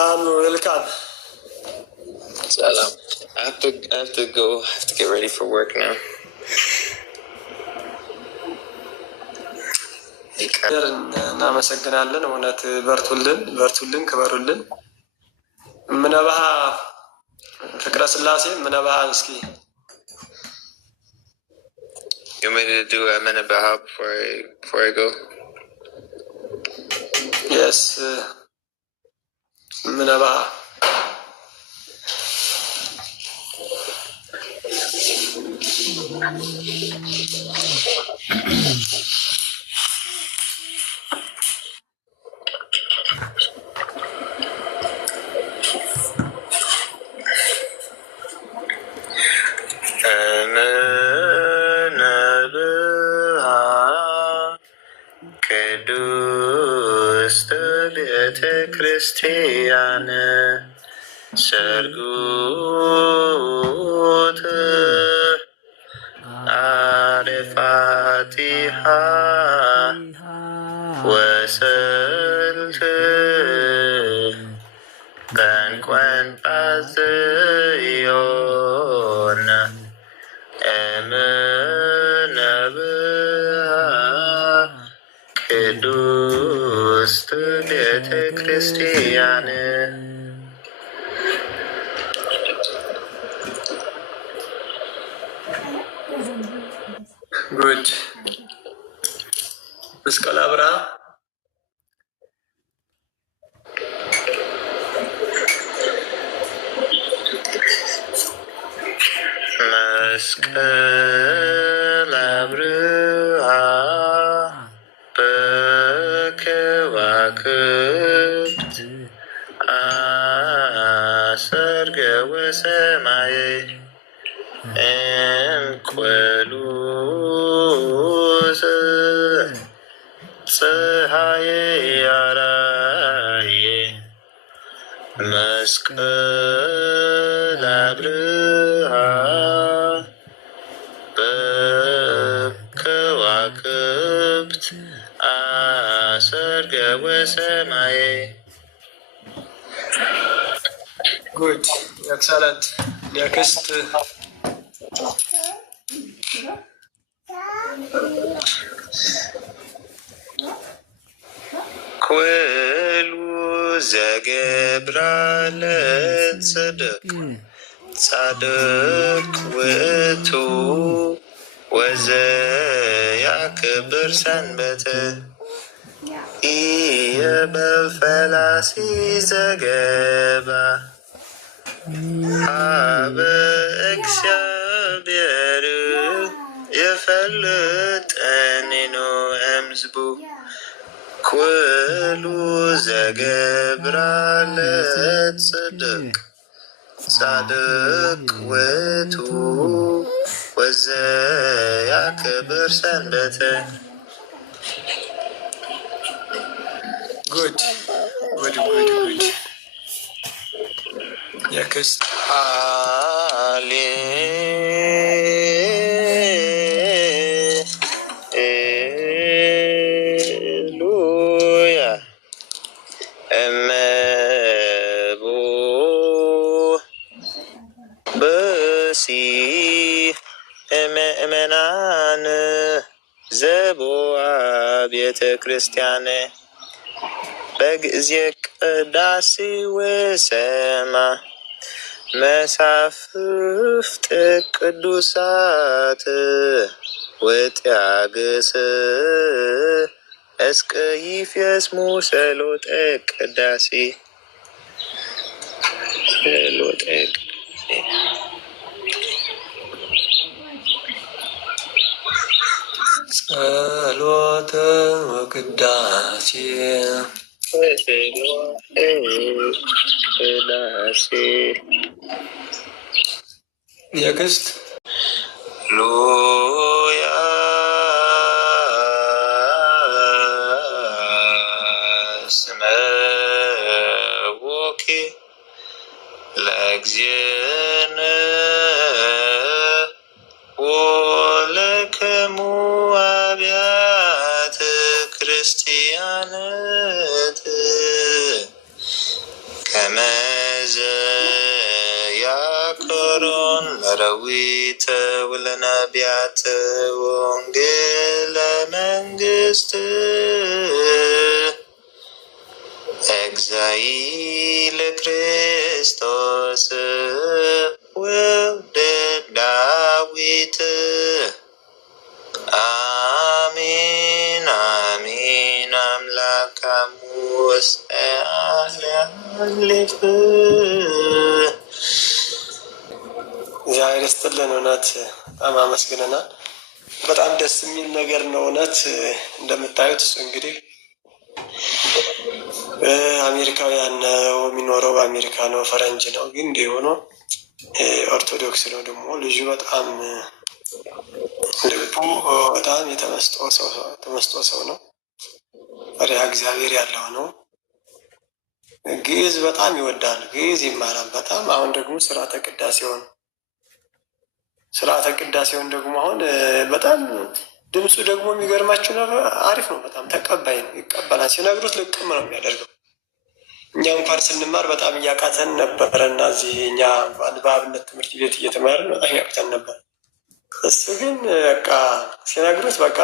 welcome. Salam. I have to go. I have to get ready for work now. እናመሰግናለን። እውነት በርቱልን፣ ክበሩልን። ምነባህ ፍቅረ ስላሴ ምነባህ እስኪ You want me to do a Amenabaha before I go? Yes. Amenabaha. Christian Sergut Arifatiha Wasalt Banquen Pazion Emenabha Kedus Studiate Christiane Good. Escalabra. Escalabra. Bekewakut. Asarge wasemaye. Enquelus. Tsahaye araye. Escalabra. Bekewakut. Asarge wasemaye. Good. Excellent. Next. Kwelu zagebralet tzadok wetu weze yakber sanbete iyebel felasi zageba habe እግዚአብሔር የፈልጠኒኑ እምዝቡ ኩሉ ዘገብራለት ጻድቅ ውእቱ ወዘያክብር ሰንበተ Good. Next. Hallelujah. Emebu besi emenan zeboa ቤተ ክርስቲያን በጊዜ ቅዳሴ ወሰማ መሳፍፍት ቅዱሳት ወጥያግስ እስከ ይፍየስሙ ሰሎተ ቅዳሴ ጸሎተ ወቅዳሴ Next. ሉያ ስመ ውኪ ለእግዚእነ ወለክሙ አብያተ ክርስቲያናት ከመዝ ያክሮን ለረዊት ወለነቢያት ወንጌለ መንግስት እግዚአብሔር ክርስቶስ ወልደ ዳዊት አሜን አሜን አምላክ አሙስ ያለፍ እግዚአብሔር ይስጥልን። እውነት በጣም አመስግነናል። በጣም ደስ የሚል ነገር ነው። እውነት እንደምታዩት እሱ እንግዲህ አሜሪካውያን ነው የሚኖረው፣ በአሜሪካ ነው፣ ፈረንጅ ነው። ግን እንዲህ ሆኖ ኦርቶዶክስ ነው። ደግሞ ልጁ በጣም ልቡ በጣም የተመስጦ ሰው ነው። ፈሪሃ እግዚአብሔር ያለው ነው። ግዕዝ በጣም ይወዳል። ግዕዝ ይማራል በጣም። አሁን ደግሞ ስርዓተ ቅዳሴውን ደግሞ አሁን በጣም ድምፁ ደግሞ የሚገርማችሁ ነገር አሪፍ ነው። በጣም ተቀባይ ነው፣ ይቀበላል። ሲነግሩት ልቅም ነው የሚያደርገው። እኛ እንኳን ስንማር በጣም እያቃተን ነበረ እና እዚህ እኛ በአብነት ትምህርት ቤት እየተማርን በጣም ያቃተን ነበር። እሱ ግን በቃ ሲነግሩት በቃ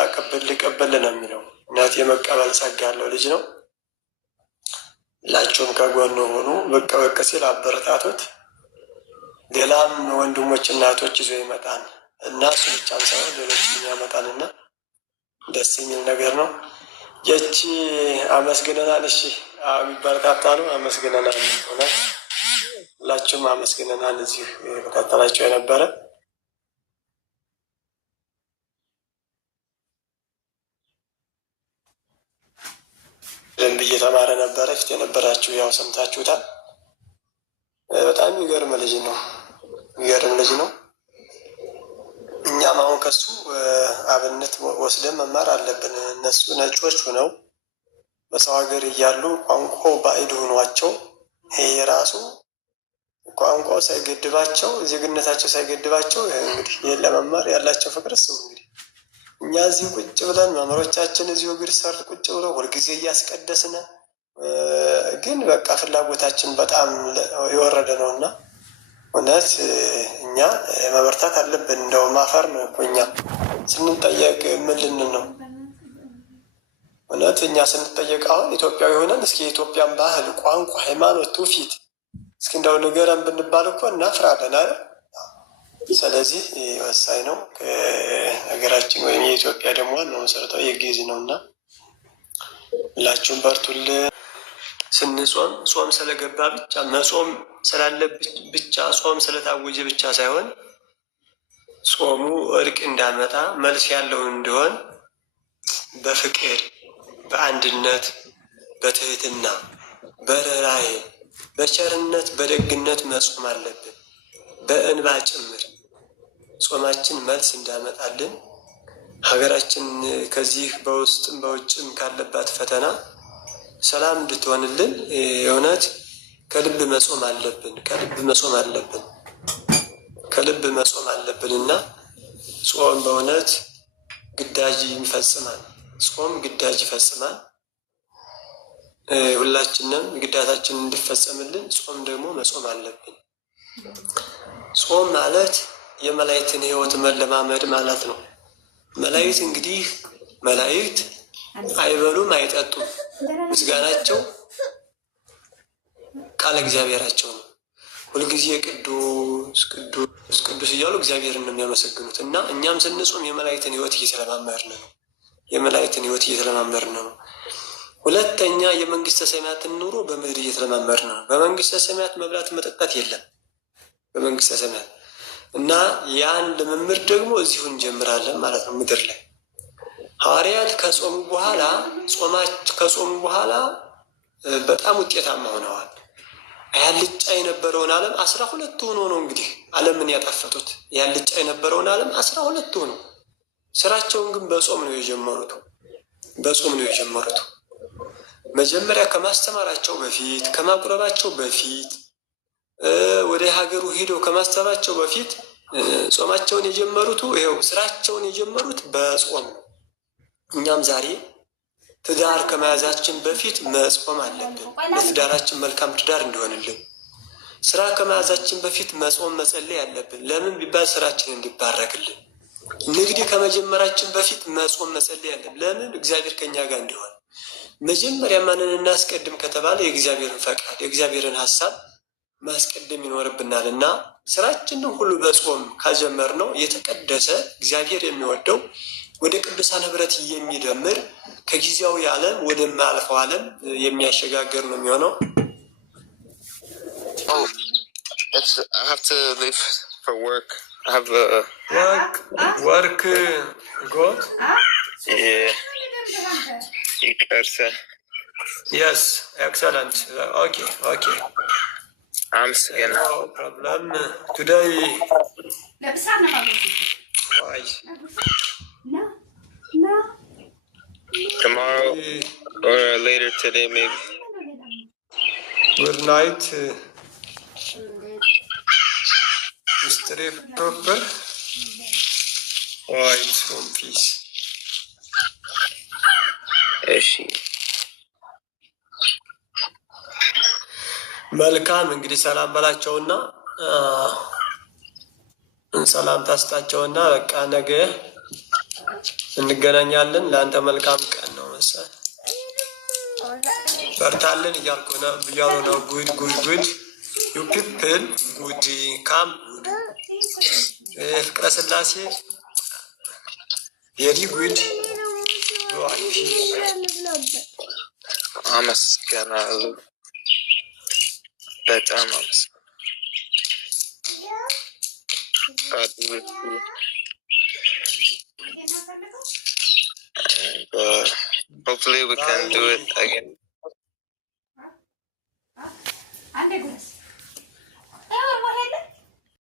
ቀበል ነው የሚለው። እናት የመቀበል ጸጋ ያለው ልጅ ነው። ሁላችሁም ከጎኑ ሆኑ። በቃ ሲል አበረታቱት። ሌላም ወንድሞች እናቶች ይዞ ይመጣል እና እሱ ብቻም ሳይሆን ሌሎችም ያመጣልና ደስ የሚል ነገር ነው። የቺ አመስግነናል። እሺ የሚበረታታ ነው። አመስግነናል። እውነት ሁላችሁም አመስግነናል። እዚህ መካከላቸው የነበረ ደንብ እየተማረ ነበረ። ፊት የነበራችሁ ያው ሰምታችሁታል። በጣም የሚገርም ልጅ ነው። እኛም አሁን ከሱ አብነት ወስደን መማር አለብን። እነሱ ነጮች ሆነው በሰው ሀገር እያሉ ቋንቋው ባዕድ ሆኗቸው፣ ይሄ ራሱ ቋንቋው ሳይገድባቸው፣ ዜግነታቸው ሳይገድባቸው እንግዲህ ይህን ለመማር ያላቸው ፍቅር እሰቡ። እንግዲህ እኛ እዚህ ቁጭ ብለን መምህሮቻችን እዚሁ እግር ስር ቁጭ ብለው ሁልጊዜ እያስቀደስን ግን በቃ ፍላጎታችን በጣም የወረደ ነው እና እውነት እኛ መበርታት አለብን። እንደው ማፈር ነው እኮ እኛ ስንጠየቅ ምን ልንል ነው? እውነት እኛ ስንጠየቅ አሁን ኢትዮጵያዊ ሆነን እስኪ የኢትዮጵያን ባህል፣ ቋንቋ፣ ሃይማኖት፣ ትውፊት እስኪ እንደው ንገረን ብንባል እኮ እናፍራለን አይደል? ስለዚህ ወሳኝ ነው። ሀገራችን ወይም የኢትዮጵያ ደግሞ ዋናው መሰረታዊ የግዕዝ ነው እና ሁላችሁም በርቱልን። ስንጾም ጾም ስለገባ ብቻ መጾም ስላለ ብቻ ጾም ስለታወጀ ብቻ ሳይሆን ጾሙ እርቅ እንዳመጣ መልስ ያለው እንዲሆን በፍቅር፣ በአንድነት፣ በትህትና፣ በርህራሄ፣ በቸርነት፣ በደግነት መጾም አለብን። በእንባ ጭምር ጾማችን መልስ እንዳመጣልን ሀገራችን ከዚህ በውስጥም በውጭም ካለባት ፈተና ሰላም እንድትሆንልን የእውነት ከልብ መጾም አለብን እና ጾም በእውነት ግዳጅ ይፈጽማል። ጾም ግዳጅ ይፈጽማል። ሁላችንም ግዳታችን እንዲፈጸምልን ጾም ደግሞ መጾም አለብን። ጾም ማለት የመላእክትን ሕይወት መለማመድ ማለት ነው። መላእክት አይበሉም አይጠጡም። ምስጋናቸው ቃለ እግዚአብሔራቸው ነው። ሁልጊዜ ቅዱስ ቅዱስ ቅዱስ እያሉ እግዚአብሔርን ነው የሚያመሰግኑት እና እኛም ስንጾም የመላእክትን ሕይወት እየተለማመርን ነው። ሁለተኛ የመንግስተ ሰማያትን ኑሮ በምድር እየተለማመርን ነው። በመንግስተ ሰማያት መብላት መጠጣት የለም በመንግስተ ሰማያት እና ያን ልምምድ ደግሞ እዚሁ እንጀምራለን ማለት ነው። ምድር ላይ ሐዋርያት ከጾሙ በኋላ በጣም ውጤታማ ሆነዋል። ያልጫ የነበረውን ዓለም 12 ሆኖ ነው እንግዲህ ዓለምን ያጣፈጡት። ያልጫ የነበረውን ዓለም 12 ሆኖ ስራቸውን ግን በጾም ነው የጀመሩት። መጀመሪያ ከማስተማራቸው በፊት ከማቁረባቸው በፊት ወደ ሀገሩ ሄደው ከማስተማራቸው በፊት ጾማቸውን የጀመሩት ይኸው ስራቸውን የጀመሩት በጾም ነው። እኛም ዛሬ ትዳር ከመያዛችን በፊት መጾም አለብን። ለትዳራችን መልካም ትዳር እንዲሆንልን ስራ ከመያዛችን በፊት መጾም መጸለይ አለብን። ለምን ቢባል ስራችን እንዲባረክልን። ንግድ ከመጀመራችን በፊት መጾም መጸለይ አለብን። ለምን እግዚአብሔር ከኛ ጋር እንዲሆን። መጀመሪያ ማንን እናስቀድም ከተባለ የእግዚአብሔርን ፈቃድ የእግዚአብሔርን ሀሳብ ማስቀደም ይኖርብናል እና ስራችንን ሁሉ በጾም ካጀመርነው የተቀደሰ እግዚአብሔር የሚወደው ወደ ቅዱሳን ህብረት የሚደምር ከጊዜያዊ ዓለም ወደማያልፈው ዓለም የሚያሸጋግር ነው የሚሆነው። Oh, I have to leave for work. I have work good? Yeah. Yes, excellent. Okay. I'm scared. No problem. Today. Why? No. Tomorrow or later today, maybe. Good night. Sleep proper. White home peace. She. መልካም እንግዲህ ሰላም በላቸውና ሰላም ታስጣቸውና በቃ ነገ እንገናኛለን። ለአንተ መልካም ቀን ነው መሰል። በርታለን እያልኩ ነው ብያሉ ነው። ጉድ ዩ ፒፕል ጉድ ካም ፍቅረ ስላሴ የዲ ጉድ አመስገናለሁ። በጣም God with you. And hopefully we can do it again.